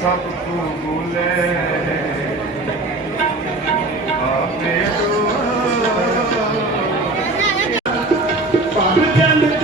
ਸਭ ਕੋ ਬੁਲੇ ਆਪੇ ਪਾਪ ਜੰਦ